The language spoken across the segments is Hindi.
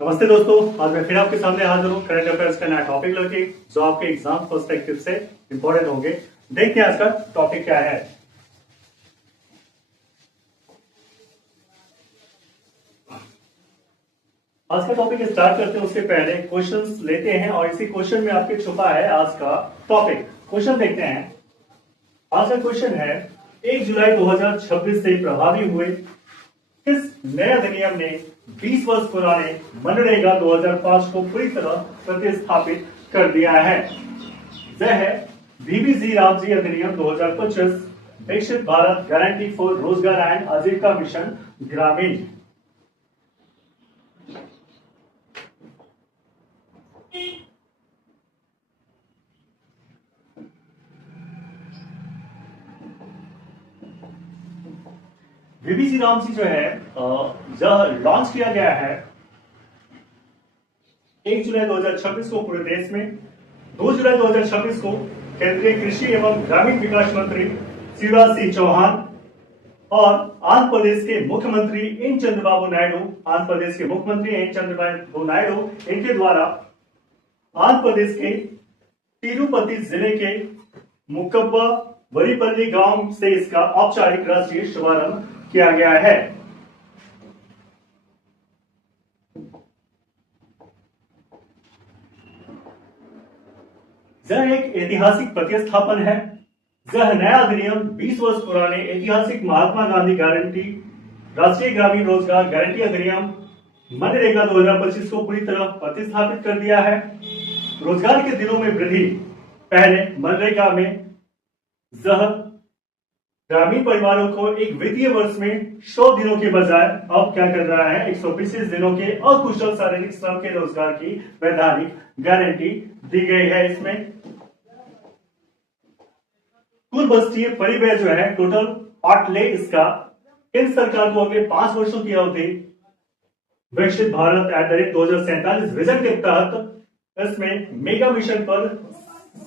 नमस्ते दोस्तों, आज मैं फिर आपके सामने हाजिर हूँ करंट अफेयर्स का नया टॉपिक लेके जो आपके एग्जाम पर्सपेक्टिव से इंपॉर्टेंट होंगे। देखते हैं आज का टॉपिक क्या है। आज का टॉपिक स्टार्ट करते हैं उससे पहले क्वेश्चंस लेते हैं और इसी क्वेश्चन में आपके छुपा है आज का टॉपिक। क्वेश्चन देखते हैं। आज का क्वेश्चन है 1 जुलाई 2026 से प्रभावी हुए किस नए अधिनियम ने 20 वर्ष पुराने मनरेगा 2005 को पूरी तरह प्रतिस्थापित कर दिया है? वह है बीबीजी रामजी अधिनियम 2025, विकसित भारत गारंटी फॉर रोजगार एंड आजीविका मिशन ग्रामीण। बीबीजी रामजी जो है यह लॉन्च किया गया है 1 जुलाई 2026 को पूरे देश में। 2 जुलाई 2026 को केंद्रीय कृषि एवं ग्रामीण विकास मंत्री शिवराज सिंह चौहान और आंध्र प्रदेश के मुख्यमंत्री एन चंद्रबाबू नायडू इनके द्वारा आंध्र प्रदेश के तिरुपति जिले के मुकब्बा वरीपल्ली गांव से इसका औपचारिक राष्ट्रीय शुभारंभ किया गया है। यह एक ऐतिहासिक प्रतिस्थापन है। यह नया अधिनियम 20 वर्ष पुराने ऐतिहासिक महात्मा गांधी गारंटी राष्ट्रीय ग्रामीण रोजगार गारंटी अधिनियम मनरेगा 2025 को पूरी तरह प्रतिस्थापित कर दिया है। रोजगार के दिनों में वृद्धि। पहले मनरेगा में यह ग्रामीण परिवारों को एक वित्तीय वर्ष में 100 दिनों के बजाय अब क्या कर रहा है 125 दिनों के अकुशल शारीरिक श्रम के रोजगार की वैधानिक गारंटी दी गई है। इसमें कुल बस्तीय परिव्यय जो है टोटल आउटले इसका केंद्र सरकार को अगले 5 वर्षों की अवधि विकसित भारत @ 2047 विजन के तहत इसमें मेगा मिशन पर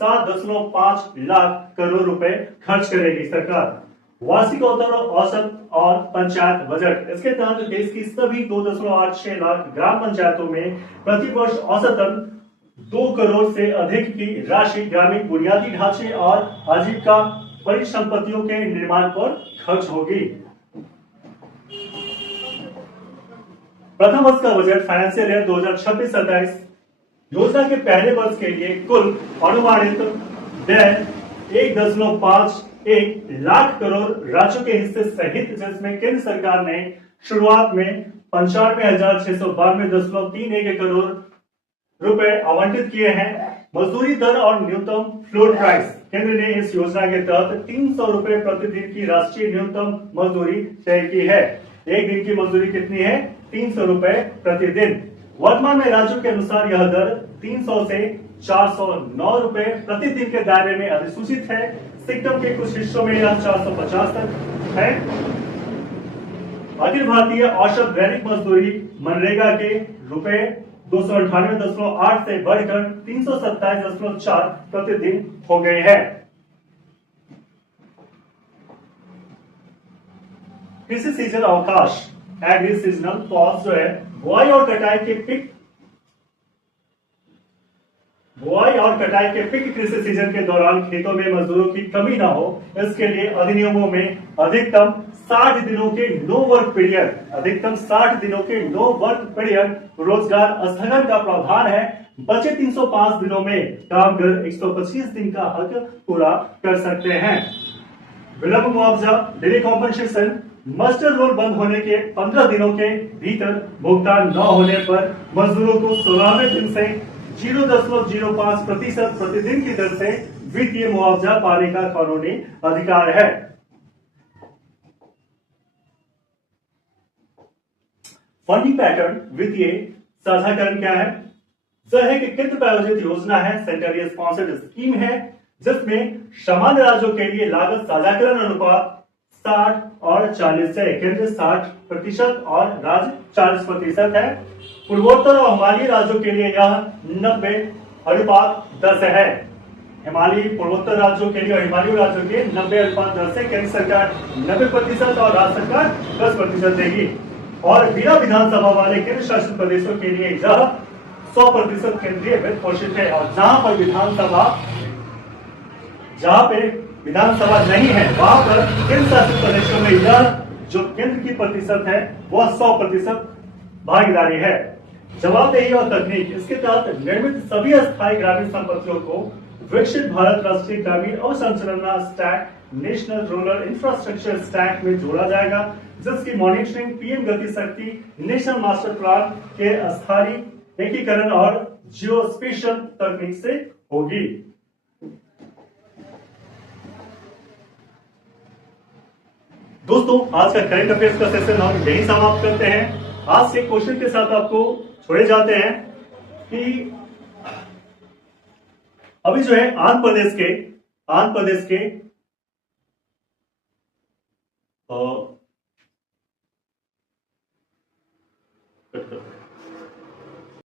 7.5 लाख करोड़ रुपए खर्च करेगी सरकार। वार्षिक औसत और पंचायत बजट इसके तहत देश की सभी 2.86 लाख ग्राम पंचायतों में प्रतिवर्ष औसतन 2 करोड़ से अधिक की राशि ग्रामीण बुनियादी ढांचे और आजीविका परिसंपत्तियों के निर्माण पर खर्च होगी। प्रथम वर्ष का बजट फाइनेंशियल ईयर 2026-27 योजना के पहले वर्ष के लिए कुल अनुमानित व्यय 1.51 लाख करोड़ राज्यों के हिस्से सहित, जिसमें केंद्र सरकार ने शुरुआत में 95,692.31 करोड़ रुपए आवंटित किए हैं। मजदूरी दर और न्यूनतम फ्लोर प्राइस। केंद्र ने इस योजना के तहत 300 रुपए प्रतिदिन की राष्ट्रीय न्यूनतम मजदूरी तय की है। एक दिन की मजदूरी कितनी है? 300 रुपए प्रतिदिन। वर्तमान में राज्यों के अनुसार यह दर 300 से 409 रुपए प्रतिदिन के दायरे में अधिसूचित है। सिक्किम के कुछ हिस्सों में यह 450 तक है। अखिल भारतीय औसत दैनिक मजदूरी मनरेगा के रुपए 298.8 से बढ़कर 327.4 प्रतिदिन हो गए हैं। कृषि सीजन अवकाश एग्री सीजनल पॉज जो है बुआई और कटाई के पिक कृषि सीजन के दौरान खेतों में मजदूरों की कमी न हो, इसके लिए अधिनियमों में अधिकतम 60 दिनों के नो वर्क पीरियड रोजगार स्थगन का प्रावधान है। बचे 305 दिनों में काम कर 125 दिन का हक पूरा कर सकते हैं। विलंब मुआवजा डिले कॉम्पनसेशन मस्टर रोल बंद होने के 15 दिनों के भीतर भुगतान न होने पर मजदूरों को 16वें दिन से 0.05% प्रतिदिन की दर से वित्तीय मुआवजा पाने का कानूनी अधिकार है। फंडिंग पैटर्न वित्तीय साझाकरण क्या है? यह है कि केंद्र प्रायोजित योजना है, सेंट्रली स्पॉन्सर्ड स्कीम है, जिसमें सामान्य राज्यों के लिए लागत साझाकरण अनुपात 60 और 40 है। केंद्र 60% और राज्य 40% है। पूर्वोत्तर और हिमालयी राज्यों के लिए यह 90:10 है। पूर्वोत्तर राज्यों के लिए और हिमालयी राज्यों के 90:10 से केंद्र सरकार 90% और राज्य सरकार 10% देगी। और बिना विधानसभा वाले केंद्र शासित प्रदेशों के लिए यह 100% केंद्रीय वित्त पोषित है। और जहां पे विधानसभा नहीं है, वहां पर केंद्र शासित प्रदेशों में यह जो केंद्र की प्रतिशत है वह 100% भागीदारी है। जवाबदेही और तकनीक, इसके तहत निर्मित सभी अस्थायी ग्रामीण संपत्तियों को विकसित भारत राष्ट्रीय ग्रामीण अवसंरचना stack, national rural infrastructure stack में जोड़ा जाएगा, जिसकी मॉनिटरिंग पीएम गति शक्ति नेशनल मास्टर प्लान के अस्थायी एकीकरण और जियोस्पेशियल तकनीक से होगी। दोस्तों, आज का करंट अफेयर्स का सेशन हम यही समाप्त करते हैं। आज से क्वेश्चन के साथ आपको छोड़े जाते हैं कि अभी जो है आंध्र प्रदेश के